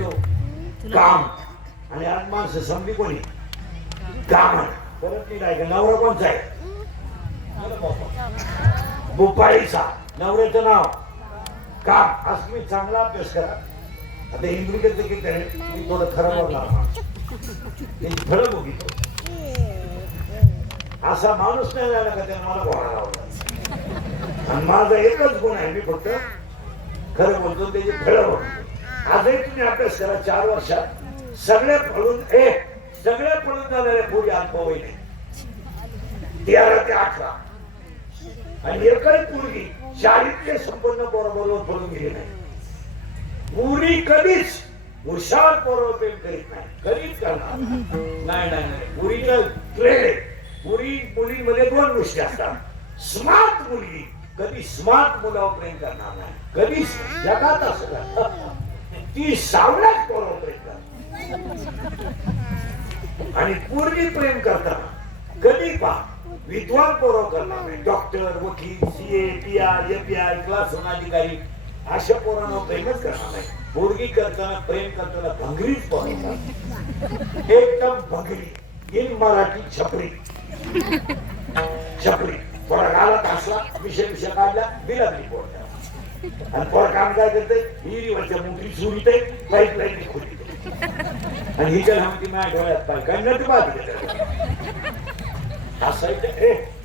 येतो काम आणि आज माणसं समजी कोणी काम परत नाही काय नवरा कोणचा आहे भोपाळीचा नवऱ्याचं नाव काम असं मी चांगला अभ्यास करा आता इंग्रजीचं किती आहे मी थोडं खरं बोलणार त्याची फळं बघितो असा माणूस नाही झाला का त्याला मला बोलायला आवडला आणि माझा एकच गुण आहे मी फक्त खरं बोलतो त्याची फळं बघतो आजही तुम्ही अभ्यास करा 4 वर्षात सगळे पळून झालेल्या पुरी अल्पवयीने 13 ते 18 आणि एकही पूर्वी शारीरिक संपन्न बरोबर पळून गेली नाही पुरी कधीच हुशार पोरावर प्रेम करीत नाही कधीच करणार नाही पुरीचं ट्रेड आहे पुरी मुलीमध्ये 2 गोष्टी असतात स्मार्ट मुलगी कधी स्मार्ट मुलावर प्रेम करणार नाही कधीच जगात असं ती सावळ्याच पोरावर प्रेम करणार आणि पूर्वी प्रेम करताना कधी पहा विद्वान पोरं करणार नाही डॉक्टर वकील सीए पीआय एपीआय क्लास अधिकारी अशा पोरांवर प्रेमच करणार नाही पोरगी करताना प्रेम करताना भंगरीच पोरतात एकदम भंगरी इन मराठी छपरी पोरा घालत असला विषय काढला बिलागली पोरता आणि पोर काम काय करते हिरीवरच्या मोठी सुरीते पाईपलाईन खोली आणि हिच्या हमती माझ्या डोळ्यात पाय काय नटी बात असं